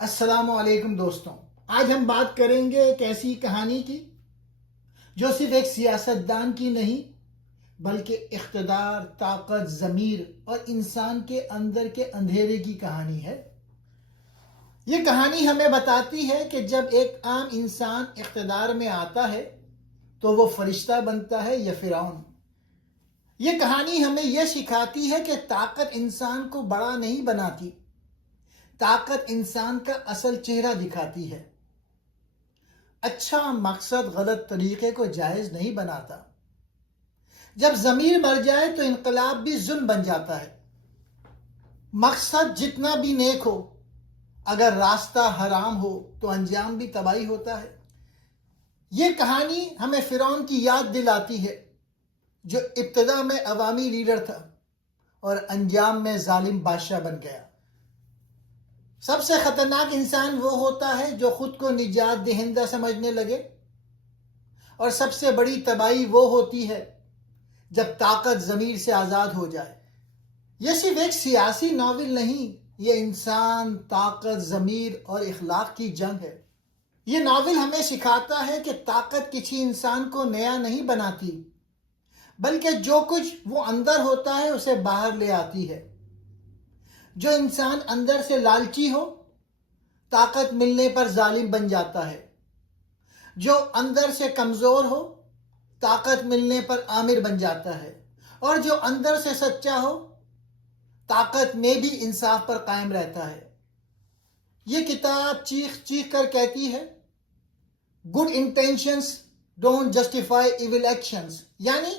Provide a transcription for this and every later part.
السلام علیکم دوستوں، آج ہم بات کریں گے ایک ایسی کہانی کی جو صرف ایک سیاستدان کی نہیں بلکہ اقتدار، طاقت، ضمیر اور انسان کے اندر کے اندھیرے کی کہانی ہے۔ یہ کہانی ہمیں بتاتی ہے کہ جب ایک عام انسان اقتدار میں آتا ہے تو وہ فرشتہ بنتا ہے یا فرعون۔ یہ کہانی ہمیں یہ سکھاتی ہے کہ طاقت انسان کو بڑا نہیں بناتی، طاقت انسان کا اصل چہرہ دکھاتی ہے۔ اچھا مقصد غلط طریقے کو جائز نہیں بناتا۔ جب ضمیر مر جائے تو انقلاب بھی ظلم بن جاتا ہے۔ مقصد جتنا بھی نیک ہو، اگر راستہ حرام ہو تو انجام بھی تباہی ہوتا ہے۔ یہ کہانی ہمیں فرعون کی یاد دلاتی ہے، جو ابتدا میں عوامی لیڈر تھا اور انجام میں ظالم بادشاہ بن گیا۔ سب سے خطرناک انسان وہ ہوتا ہے جو خود کو نجات دہندہ سمجھنے لگے، اور سب سے بڑی تباہی وہ ہوتی ہے جب طاقت ضمیر سے آزاد ہو جائے۔ یہ صرف ایک سیاسی ناول نہیں، یہ انسان، طاقت، ضمیر اور اخلاق کی جنگ ہے۔ یہ ناول ہمیں سکھاتا ہے کہ طاقت کسی انسان کو نیا نہیں بناتی، بلکہ جو کچھ وہ اندر ہوتا ہے اسے باہر لے آتی ہے۔ جو انسان اندر سے لالچی ہو، طاقت ملنے پر ظالم بن جاتا ہے۔ جو اندر سے کمزور ہو، طاقت ملنے پر آمر بن جاتا ہے۔ اور جو اندر سے سچا ہو، طاقت میں بھی انصاف پر قائم رہتا ہے۔ یہ کتاب چیخ چیخ کر کہتی ہے، good intentions don't justify evil actions, یعنی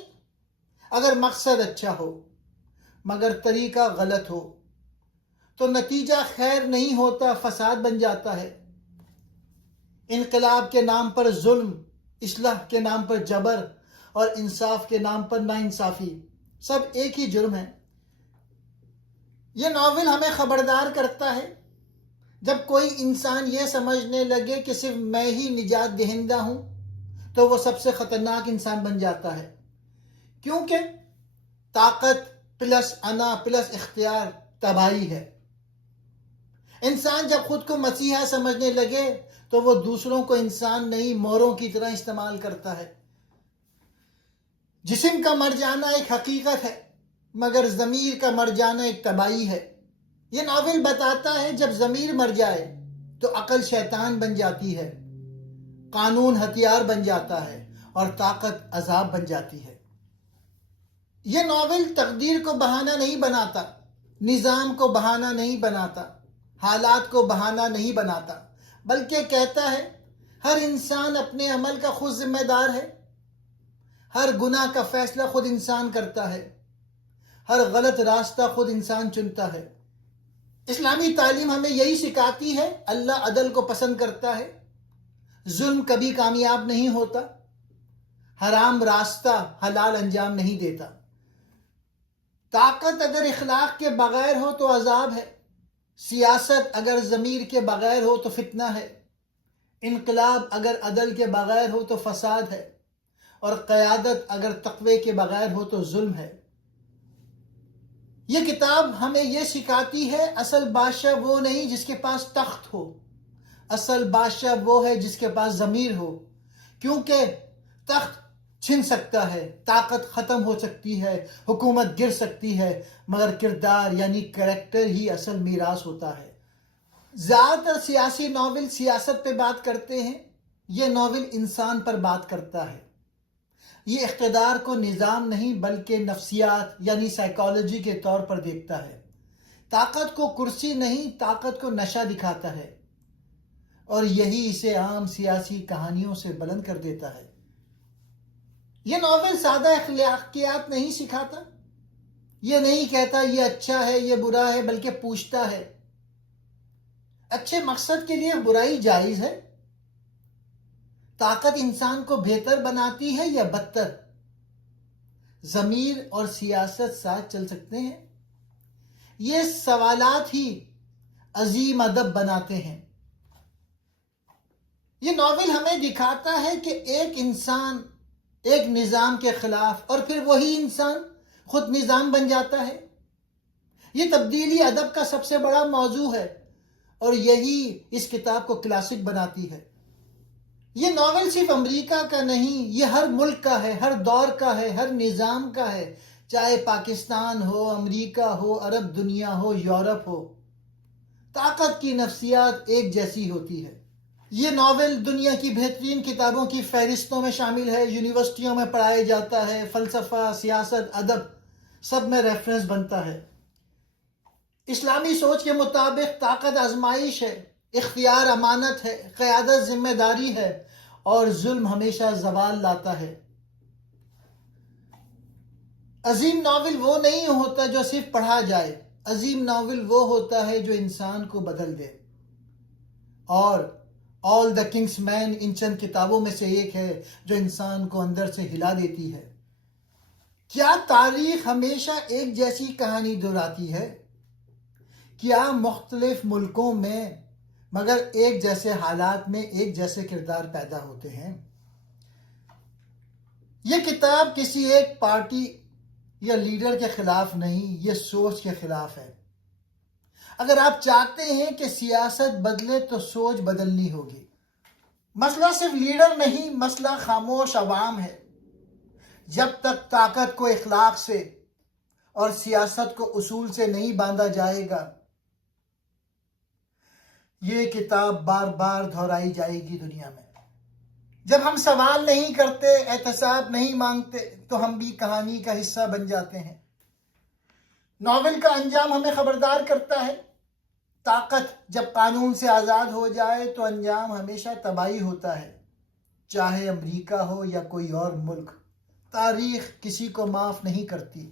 اگر مقصد اچھا ہو مگر طریقہ غلط ہو تو نتیجہ خیر نہیں ہوتا، فساد بن جاتا ہے۔ انقلاب کے نام پر ظلم، اصلاح کے نام پر جبر اور انصاف کے نام پر ناانصافی، سب ایک ہی جرم ہے۔ یہ ناول ہمیں خبردار کرتا ہے، جب کوئی انسان یہ سمجھنے لگے کہ صرف میں ہی نجات دہندہ ہوں تو وہ سب سے خطرناک انسان بن جاتا ہے، کیونکہ طاقت پلس انا پلس اختیار تباہی ہے۔ انسان جب خود کو مسیحا سمجھنے لگے تو وہ دوسروں کو انسان نہیں، موروں کی طرح استعمال کرتا ہے۔ جسم کا مر جانا ایک حقیقت ہے، مگر ضمیر کا مر جانا ایک تباہی ہے۔ یہ ناول بتاتا ہے جب ضمیر مر جائے تو عقل شیطان بن جاتی ہے، قانون ہتھیار بن جاتا ہے اور طاقت عذاب بن جاتی ہے۔ یہ ناول تقدیر کو بہانہ نہیں بناتا، نظام کو بہانہ نہیں بناتا، حالات کو بہانہ نہیں بناتا، بلکہ کہتا ہے ہر انسان اپنے عمل کا خود ذمہ دار ہے، ہر گناہ کا فیصلہ خود انسان کرتا ہے، ہر غلط راستہ خود انسان چنتا ہے۔ اسلامی تعلیم ہمیں یہی سکھاتی ہے، اللہ عدل کو پسند کرتا ہے، ظلم کبھی کامیاب نہیں ہوتا، حرام راستہ حلال انجام نہیں دیتا۔ طاقت اگر اخلاق کے بغیر ہو تو عذاب ہے، سیاست اگر ضمیر کے بغیر ہو تو فتنہ ہے، انقلاب اگر عدل کے بغیر ہو تو فساد ہے، اور قیادت اگر تقوی کے بغیر ہو تو ظلم ہے۔ یہ کتاب ہمیں یہ سکھاتی ہے، اصل بادشاہ وہ نہیں جس کے پاس تخت ہو، اصل بادشاہ وہ ہے جس کے پاس ضمیر ہو، کیونکہ تخت چھن سکتا ہے، طاقت ختم ہو سکتی ہے، حکومت گر سکتی ہے، مگر کردار یعنی کریکٹر ہی اصل میراث ہوتا ہے۔ زیادہ تر سیاسی ناول سیاست پہ بات کرتے ہیں، یہ ناول انسان پر بات کرتا ہے۔ یہ اقتدار کو نظام نہیں بلکہ نفسیات یعنی سائیکالوجی کے طور پر دیکھتا ہے۔ طاقت کو کرسی نہیں، طاقت کو نشہ دکھاتا ہے، اور یہی اسے عام سیاسی کہانیوں سے بلند کر دیتا ہے۔ یہ ناول سادہ اخلاقیات نہیں سکھاتا، یہ نہیں کہتا یہ اچھا ہے یہ برا ہے، بلکہ پوچھتا ہے اچھے مقصد کے لیے برائی جائز ہے؟ طاقت انسان کو بہتر بناتی ہے یا بدتر؟ ضمیر اور سیاست ساتھ چل سکتے ہیں؟ یہ سوالات ہی عظیم ادب بناتے ہیں۔ یہ ناول ہمیں دکھاتا ہے کہ ایک انسان ایک نظام کے خلاف اور پھر وہی انسان خود نظام بن جاتا ہے۔ یہ تبدیلی ادب کا سب سے بڑا موضوع ہے، اور یہی اس کتاب کو کلاسک بناتی ہے۔ یہ ناول صرف امریکہ کا نہیں، یہ ہر ملک کا ہے، ہر دور کا ہے، ہر نظام کا ہے، چاہے پاکستان ہو، امریکہ ہو، عرب دنیا ہو، یورپ ہو۔ طاقت کی نفسیات ایک جیسی ہوتی ہے۔ یہ ناول دنیا کی بہترین کتابوں کی فہرستوں میں شامل ہے، یونیورسٹیوں میں پڑھایا جاتا ہے، فلسفہ، سیاست، ادب سب میں ریفرنس بنتا ہے۔ اسلامی سوچ کے مطابق طاقت آزمائش ہے، اختیار امانت ہے، قیادت ذمہ داری ہے، اور ظلم ہمیشہ زوال لاتا ہے۔ عظیم ناول وہ نہیں ہوتا جو صرف پڑھا جائے، عظیم ناول وہ ہوتا ہے جو انسان کو بدل دے۔ اور آل دا کنگس مین ان چند کتابوں میں سے ایک ہے جو انسان کو اندر سے ہلا دیتی ہے۔ کیا تاریخ ہمیشہ ایک جیسی کہانی دہراتی ہے؟ کیا مختلف ملکوں میں مگر ایک جیسے حالات میں ایک جیسے کردار پیدا ہوتے ہیں؟ یہ کتاب کسی ایک پارٹی یا لیڈر کے خلاف نہیں، یہ سوچ کے خلاف ہے۔ اگر آپ چاہتے ہیں کہ سیاست بدلے تو سوچ بدلنی ہوگی۔ مسئلہ صرف لیڈر نہیں، مسئلہ خاموش عوام ہے۔ جب تک طاقت کو اخلاق سے اور سیاست کو اصول سے نہیں باندھا جائے گا، یہ کتاب بار بار دہرائی جائے گی دنیا میں۔ جب ہم سوال نہیں کرتے، احتساب نہیں مانگتے، تو ہم بھی کہانی کا حصہ بن جاتے ہیں۔ ناول کا انجام ہمیں خبردار کرتا ہے۔ طاقت جب قانون سے آزاد ہو جائے تو انجام ہمیشہ تباہی ہوتا ہے، چاہے امریکہ ہو یا کوئی اور ملک۔ تاریخ کسی کو معاف نہیں کرتی۔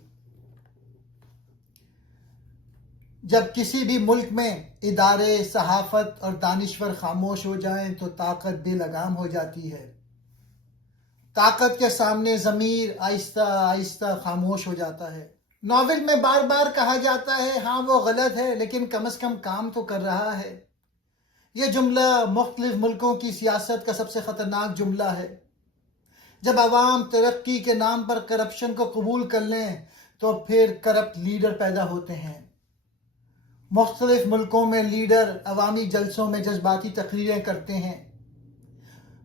جب کسی بھی ملک میں ادارے، صحافت اور دانشور خاموش ہو جائیں تو طاقت بے لگام ہو جاتی ہے۔ طاقت کے سامنے ضمیر آہستہ آہستہ خاموش ہو جاتا ہے۔ ناول میں بار بار کہا جاتا ہے، ہاں وہ غلط ہے لیکن کم از کم کام تو کر رہا ہے۔ یہ جملہ مختلف ملکوں کی سیاست کا سب سے خطرناک جملہ ہے۔ جب عوام ترقی کے نام پر کرپشن کو قبول کر لیں تو پھر کرپٹ لیڈر پیدا ہوتے ہیں۔ مختلف ملکوں میں لیڈر عوامی جلسوں میں جذباتی تقریریں کرتے ہیں۔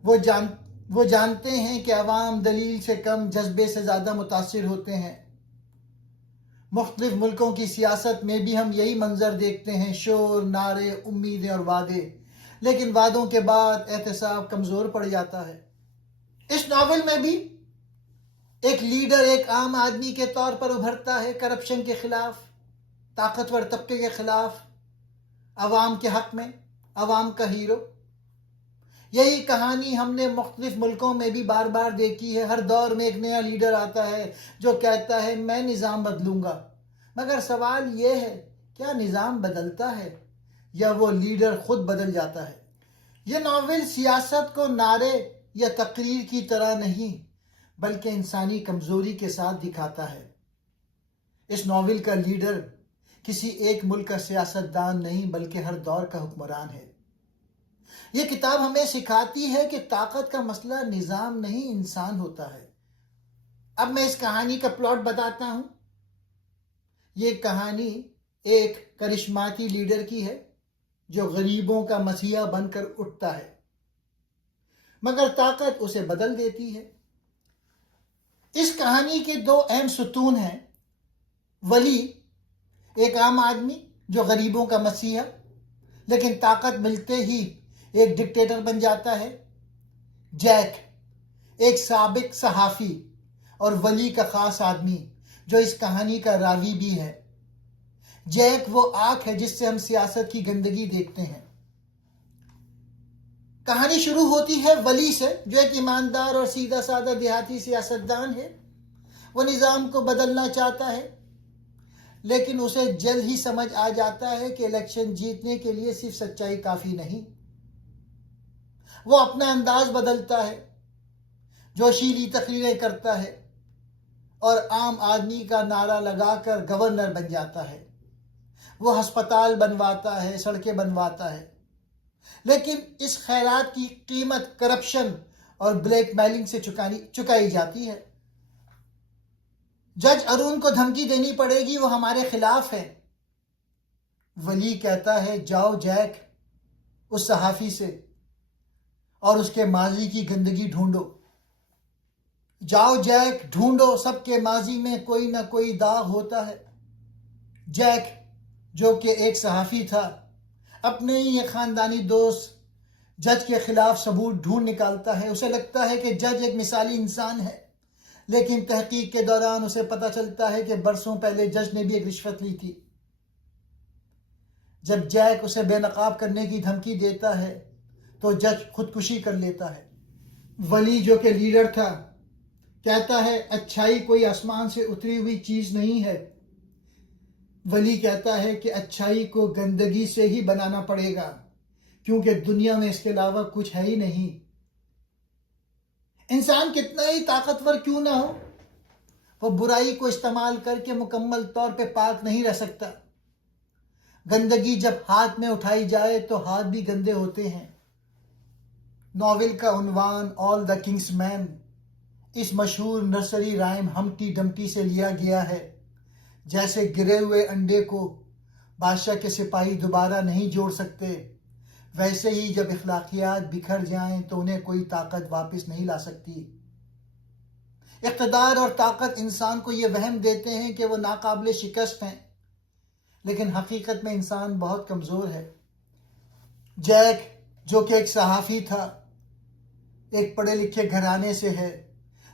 وہ جانتے ہیں کہ عوام دلیل سے کم جذبے سے زیادہ متاثر ہوتے ہیں۔ مختلف ملکوں کی سیاست میں بھی ہم یہی منظر دیکھتے ہیں، شور، نعرے، امیدیں اور وعدے، لیکن وعدوں کے بعد احتساب کمزور پڑ جاتا ہے۔ اس ناول میں بھی ایک لیڈر ایک عام آدمی کے طور پر ابھرتا ہے، کرپشن کے خلاف، طاقتور طبقے کے خلاف، عوام کے حق میں، عوام کا ہیرو۔ یہی کہانی ہم نے مختلف ملکوں میں بھی بار بار دیکھی ہے۔ ہر دور میں ایک نیا لیڈر آتا ہے جو کہتا ہے میں نظام بدلوں گا، مگر سوال یہ ہے کیا نظام بدلتا ہے یا وہ لیڈر خود بدل جاتا ہے؟ یہ ناول سیاست کو نعرے یا تقریر کی طرح نہیں بلکہ انسانی کمزوری کے ساتھ دکھاتا ہے۔ اس ناول کا لیڈر کسی ایک ملک کا سیاست دان نہیں بلکہ ہر دور کا حکمران ہے۔ یہ کتاب ہمیں سکھاتی ہے کہ طاقت کا مسئلہ نظام نہیں انسان ہوتا ہے۔ اب میں اس کہانی کا پلاٹ بتاتا ہوں۔ یہ کہانی ایک کرشماتی لیڈر کی ہے جو غریبوں کا مسیحا بن کر اٹھتا ہے، مگر طاقت اسے بدل دیتی ہے۔ اس کہانی کے دو اہم ستون ہیں، ولی ایک عام آدمی جو غریبوں کا مسیحا لیکن طاقت ملتے ہی ایک ڈکٹیٹر بن جاتا ہے، جیک ایک سابق صحافی اور ولی کا خاص آدمی جو اس کہانی کا راوی بھی ہے۔ جیک وہ آنکھ ہے جس سے ہم سیاست کی گندگی دیکھتے ہیں۔ کہانی شروع ہوتی ہے ولی سے جو ایک ایماندار اور سیدھا سادہ دیہاتی سیاستدان ہے۔ وہ نظام کو بدلنا چاہتا ہے لیکن اسے جلد ہی سمجھ آ جاتا ہے کہ الیکشن جیتنے کے لیے صرف سچائی کافی نہیں۔ وہ اپنا انداز بدلتا ہے، جوشیلی تقریریں کرتا ہے اور عام آدمی کا نعرہ لگا کر گورنر بن جاتا ہے۔ وہ ہسپتال بنواتا ہے، سڑکیں بنواتا ہے، لیکن اس خیرات کی قیمت کرپشن اور بلیک میلنگ سے چکائی جاتی ہے۔ جج ارون کو دھمکی دینی پڑے گی، وہ ہمارے خلاف ہے۔ ولی کہتا ہے جاؤ جیک، اس صحافی سے اور اس کے ماضی کی گندگی ڈھونڈو۔ جاؤ جیک، ڈھونڈو، سب کے ماضی میں کوئی نہ کوئی داغ ہوتا ہے۔ جیک جو کہ ایک صحافی تھا، اپنے ہی ایک خاندانی دوست جج کے خلاف ثبوت ڈھونڈ نکالتا ہے۔ اسے لگتا ہے کہ جج ایک مثالی انسان ہے، لیکن تحقیق کے دوران اسے پتہ چلتا ہے کہ برسوں پہلے جج نے بھی ایک رشوت لی تھی۔ جب جیک اسے بے نقاب کرنے کی دھمکی دیتا ہے تو جج خودکشی کر لیتا ہے۔ ولی جو کہ لیڈر تھا کہتا ہے اچھائی کوئی آسمان سے اتری ہوئی چیز نہیں ہے۔ ولی کہتا ہے کہ اچھائی کو گندگی سے ہی بنانا پڑے گا، کیونکہ دنیا میں اس کے علاوہ کچھ ہے ہی نہیں۔ انسان کتنا ہی طاقتور کیوں نہ ہو، وہ برائی کو استعمال کر کے مکمل طور پہ پاک نہیں رہ سکتا۔ گندگی جب ہاتھ میں اٹھائی جائے تو ہاتھ بھی گندے ہوتے ہیں۔ ناول کا عنوان آل دا کنگس مین اس مشہور نرسری رائم ہمٹی ڈمٹی سے لیا گیا ہے۔ جیسے گرے ہوئے انڈے کو بادشاہ کے سپاہی دوبارہ نہیں جوڑ سکتے، ویسے ہی جب اخلاقیات بکھر جائیں تو انہیں کوئی طاقت واپس نہیں لا سکتی۔ اقتدار اور طاقت انسان کو یہ وہم دیتے ہیں کہ وہ ناقابل شکست ہیں، لیکن حقیقت میں انسان بہت کمزور ہے۔ جیک جو کہ ایک صحافی تھا، ایک پڑھے لکھے گھرانے سے ہے،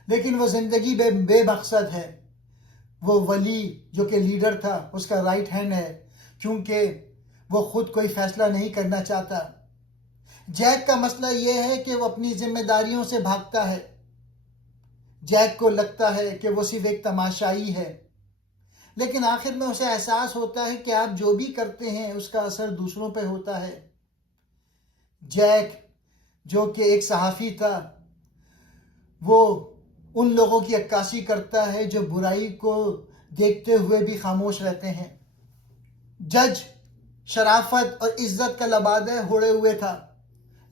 لیکن وہ زندگی بے مقصد ہے۔ وہ ولی جو کہ لیڈر تھا اس کا رائٹ ہینڈ ہے، کیونکہ وہ خود کوئی فیصلہ نہیں کرنا چاہتا۔ جیک کا مسئلہ یہ ہے کہ وہ اپنی ذمہ داریوں سے بھاگتا ہے۔ جیک کو لگتا ہے کہ وہ صرف ایک تماشائی ہے، لیکن آخر میں اسے احساس ہوتا ہے کہ آپ جو بھی کرتے ہیں اس کا اثر دوسروں پہ ہوتا ہے۔ جیک جو کہ ایک صحافی تھا، وہ ان لوگوں کی عکاسی کرتا ہے جو برائی کو دیکھتے ہوئے بھی خاموش رہتے ہیں۔ جج شرافت اور عزت کا لبادہ اوڑھے ہوئے تھا،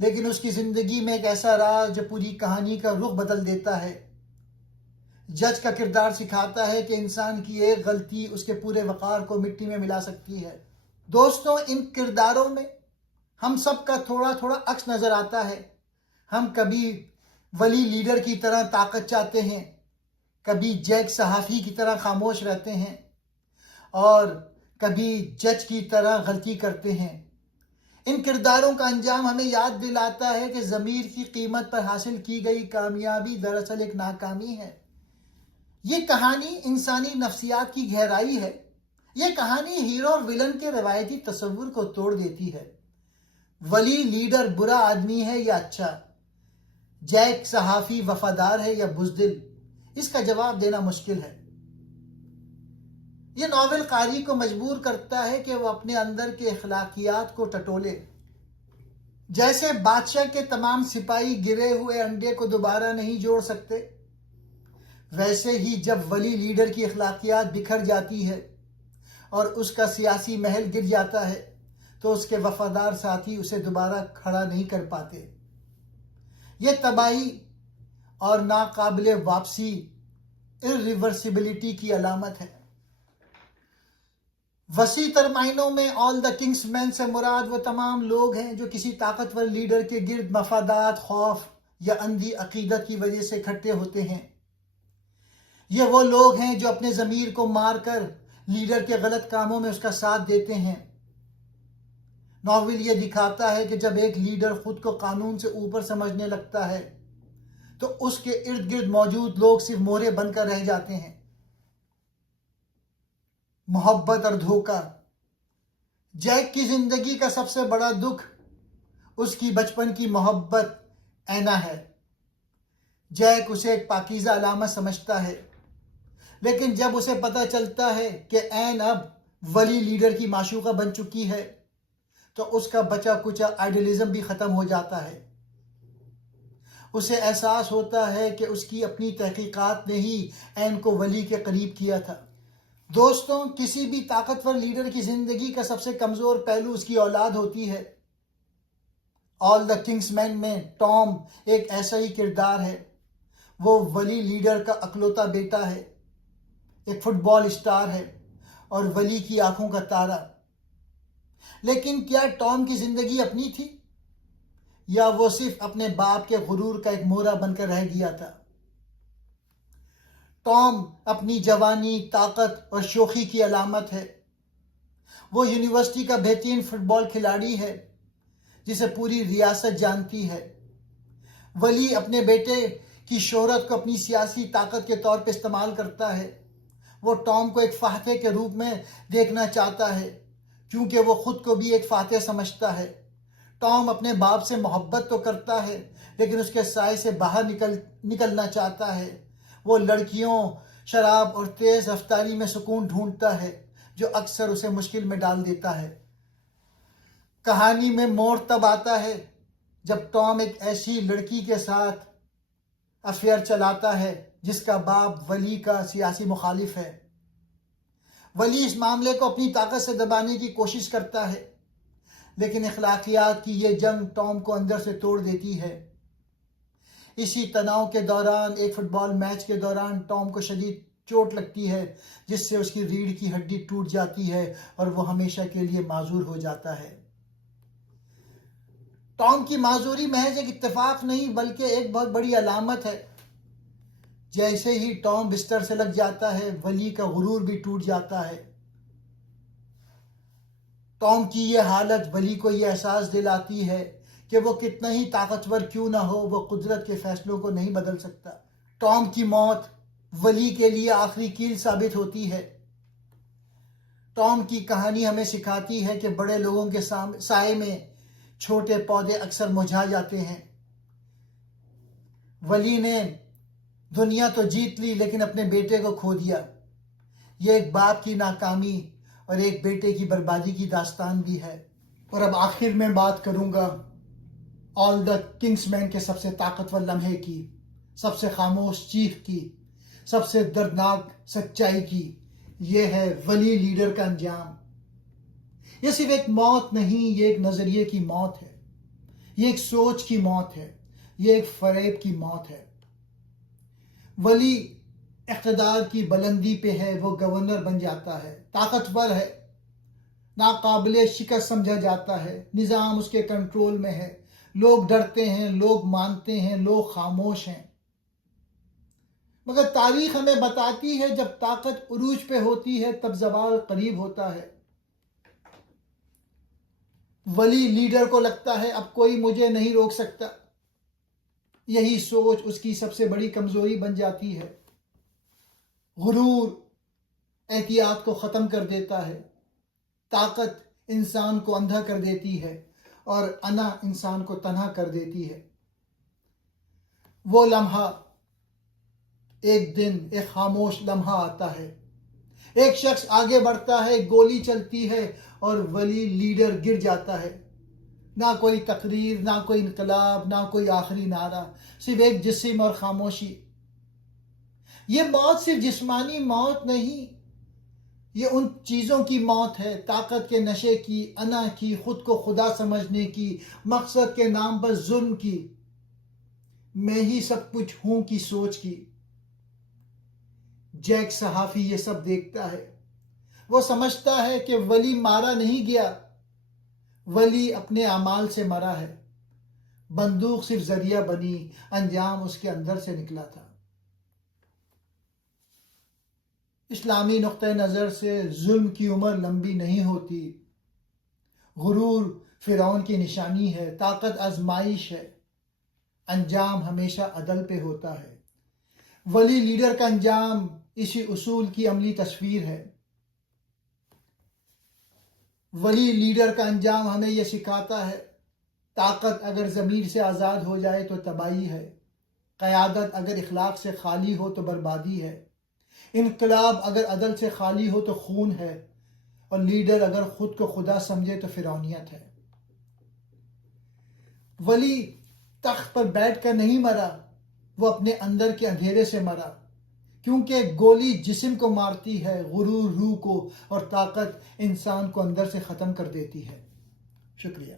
لیکن اس کی زندگی میں ایک ایسا راز جو پوری کہانی کا رخ بدل دیتا ہے۔ جج کا کردار سکھاتا ہے کہ انسان کی ایک غلطی اس کے پورے وقار کو مٹی میں ملا سکتی ہے۔ دوستوں، ان کرداروں میں ہم سب کا تھوڑا تھوڑا عکس نظر آتا ہے۔ ہم کبھی ولی لیڈر کی طرح طاقت چاہتے ہیں، کبھی جیک صحافی کی طرح خاموش رہتے ہیں، اور کبھی جج کی طرح غلطی کرتے ہیں۔ ان کرداروں کا انجام ہمیں یاد دلاتا ہے کہ ضمیر کی قیمت پر حاصل کی گئی کامیابی دراصل ایک ناکامی ہے۔ یہ کہانی انسانی نفسیات کی گہرائی ہے۔ یہ کہانی ہیرو اور ولن کے روایتی تصور کو توڑ دیتی ہے۔ ولی لیڈر برا آدمی ہے یا اچھا؟ جیک صحافی وفادار ہے یا بزدل؟ اس کا جواب دینا مشکل ہے۔ یہ ناول قاری کو مجبور کرتا ہے کہ وہ اپنے اندر کے اخلاقیات کو ٹٹولے۔ جیسے بادشاہ کے تمام سپاہی گرے ہوئے انڈے کو دوبارہ نہیں جوڑ سکتے، ویسے ہی جب ولی لیڈر کی اخلاقیات بکھر جاتی ہے اور اس کا سیاسی محل گر جاتا ہے تو اس کے وفادار ساتھی اسے دوبارہ کھڑا نہیں کر پاتے۔ یہ تباہی اور ناقابل واپسی irreversibility کی علامت ہے۔ وسیع تر معنوں میں آل دا کنگس مین سے مراد وہ تمام لوگ ہیں جو کسی طاقتور لیڈر کے گرد مفادات، خوف یا اندھی عقیدت کی وجہ سے اکٹھے ہوتے ہیں۔ یہ وہ لوگ ہیں جو اپنے ضمیر کو مار کر لیڈر کے غلط کاموں میں اس کا ساتھ دیتے ہیں۔ ناول یہ دکھاتا ہے کہ جب ایک لیڈر خود کو قانون سے اوپر سمجھنے لگتا ہے تو اس کے ارد گرد موجود لوگ صرف مہرے بن کر رہ جاتے ہیں۔ محبت اور دھوکہ۔ جیک کی زندگی کا سب سے بڑا دکھ اس کی بچپن کی محبت اینا ہے۔ جیک اسے ایک پاکیزہ علامت سمجھتا ہے، لیکن جب اسے پتہ چلتا ہے کہ این اب ولی لیڈر کی معشوقہ بن چکی ہے تو اس کا بچا کچا آئیڈیلزم بھی ختم ہو جاتا ہے۔ اسے احساس ہوتا ہے کہ اس کی اپنی تحقیقات نے ہی این کو ولی کے قریب کیا تھا۔ دوستوں، کسی بھی طاقتور لیڈر کی زندگی کا سب سے کمزور پہلو اس کی اولاد ہوتی ہے۔ آل دا کنگس مین میں ٹام ایک ایسا ہی کردار ہے۔ وہ ولی لیڈر کا اکلوتا بیٹا ہے، ایک فٹ بال اسٹار ہے اور ولی کی آنکھوں کا تارا۔ لیکن کیا ٹام کی زندگی اپنی تھی؟ یا وہ صرف اپنے باپ کے غرور کا ایک مورا بن کر رہ گیا تھا؟ ٹام اپنی جوانی، طاقت اور شوخی کی علامت ہے۔ وہ یونیورسٹی کا بہترین فٹ بال کھلاڑی ہے جسے پوری ریاست جانتی ہے۔ ولی اپنے بیٹے کی شہرت کو اپنی سیاسی طاقت کے طور پہ استعمال کرتا ہے۔ وہ ٹام کو ایک فاتح کے روپ میں دیکھنا چاہتا ہے کیونکہ وہ خود کو بھی ایک فاتح سمجھتا ہے۔ ٹام اپنے باپ سے محبت تو کرتا ہے لیکن اس کے سائے سے باہر نکلنا چاہتا ہے۔ وہ لڑکیوں، شراب اور تیز رفتاری میں سکون ڈھونڈتا ہے جو اکثر اسے مشکل میں ڈال دیتا ہے۔ کہانی میں موڑ تب آتا ہے جب ٹام ایک ایسی لڑکی کے ساتھ افیئر چلاتا ہے جس کا باپ ولی کا سیاسی مخالف ہے۔ ولی اس معاملے کو اپنی طاقت سے دبانے کی کوشش کرتا ہے لیکن اخلاقیات کی یہ جنگ ٹام کو اندر سے توڑ دیتی ہے۔ اسی تناؤ کے دوران ایک فٹ بال میچ کے دوران ٹام کو شدید چوٹ لگتی ہے جس سے اس کی ریڑھ کی ہڈی ٹوٹ جاتی ہے اور وہ ہمیشہ کے لیے معذور ہو جاتا ہے۔ ٹام کی معذوری محض ایک اتفاق نہیں بلکہ ایک بہت بڑی علامت ہے۔ جیسے ہی ٹام بستر سے لگ جاتا ہے، ولی کا غرور بھی ٹوٹ جاتا ہے۔ ٹام کی یہ حالت ولی کو یہ احساس دلاتی ہے کہ وہ کتنا ہی طاقتور کیوں نہ ہو، وہ قدرت کے فیصلوں کو نہیں بدل سکتا۔ ٹام کی موت ولی کے لیے آخری کیل ثابت ہوتی ہے۔ ٹام کی کہانی ہمیں سکھاتی ہے کہ بڑے لوگوں کے سائے میں چھوٹے پودے اکثر مرجھا جاتے ہیں۔ ولی نے دنیا تو جیت لی لیکن اپنے بیٹے کو کھو دیا۔ یہ ایک باپ کی ناکامی اور ایک بیٹے کی بربادی کی داستان بھی ہے۔ اور اب آخر میں بات کروں گا آل دا کنگس مین کے سب سے طاقتور لمحے کی، سب سے خاموش چیخ کی، سب سے دردناک سچائی کی۔ یہ ہے ولی لیڈر کا انجام۔ یہ صرف ایک موت نہیں، یہ ایک نظریے کی موت ہے، یہ ایک سوچ کی موت ہے، یہ ایک فریب کی موت ہے۔ ولی اقتدار کی بلندی پہ ہے، وہ گورنر بن جاتا ہے، طاقتور ہے، ناقابل شکست سمجھا جاتا ہے، نظام اس کے کنٹرول میں ہے، لوگ ڈرتے ہیں، لوگ مانتے ہیں، لوگ خاموش ہیں۔ مگر تاریخ ہمیں بتاتی ہے جب طاقت عروج پہ ہوتی ہے تب زوال قریب ہوتا ہے۔ ولی لیڈر کو لگتا ہے اب کوئی مجھے نہیں روک سکتا۔ یہی سوچ اس کی سب سے بڑی کمزوری بن جاتی ہے۔ غرور احتیاط کو ختم کر دیتا ہے، طاقت انسان کو اندھا کر دیتی ہے اور انا انسان کو تنہا کر دیتی ہے۔ وہ لمحہ ایک دن ایک خاموش لمحہ آتا ہے، ایک شخص آگے بڑھتا ہے، گولی چلتی ہے اور ولی لیڈر گر جاتا ہے۔ نہ کوئی تقریر، نہ کوئی انقلاب، نہ کوئی آخری نعرہ، صرف ایک جسم اور خاموشی۔ یہ موت صرف جسمانی موت نہیں، یہ ان چیزوں کی موت ہے، طاقت کے نشے کی، انا کی، خود کو خدا سمجھنے کی، مقصد کے نام پر ظلم کی، میں ہی سب کچھ ہوں کی سوچ کی۔ جیک صحافی یہ سب دیکھتا ہے، وہ سمجھتا ہے کہ ولی مارا نہیں گیا، ولی اپنے اعمال سے مرا ہے۔ بندوق صرف ذریعہ بنی، انجام اس کے اندر سے نکلا تھا۔ اسلامی نقطہ نظر سے ظلم کی عمر لمبی نہیں ہوتی۔ غرور فرعون کی نشانی ہے، طاقت آزمائش ہے، انجام ہمیشہ عدل پہ ہوتا ہے۔ ولی لیڈر کا انجام اسی اصول کی عملی تصویر ہے۔ ولی لیڈر کا انجام ہمیں یہ سکھاتا ہے، طاقت اگر ضمیر سے آزاد ہو جائے تو تباہی ہے، قیادت اگر اخلاق سے خالی ہو تو بربادی ہے، انقلاب اگر عدل سے خالی ہو تو خون ہے، اور لیڈر اگر خود کو خدا سمجھے تو فرعونیت ہے۔ ولی تخت پر بیٹھ کر نہیں مرا، وہ اپنے اندر کے اندھیرے سے مرا، کیونکہ گولی جسم کو مارتی ہے، غرور روح کو، اور طاقت انسان کو اندر سے ختم کر دیتی ہے۔ شکریہ۔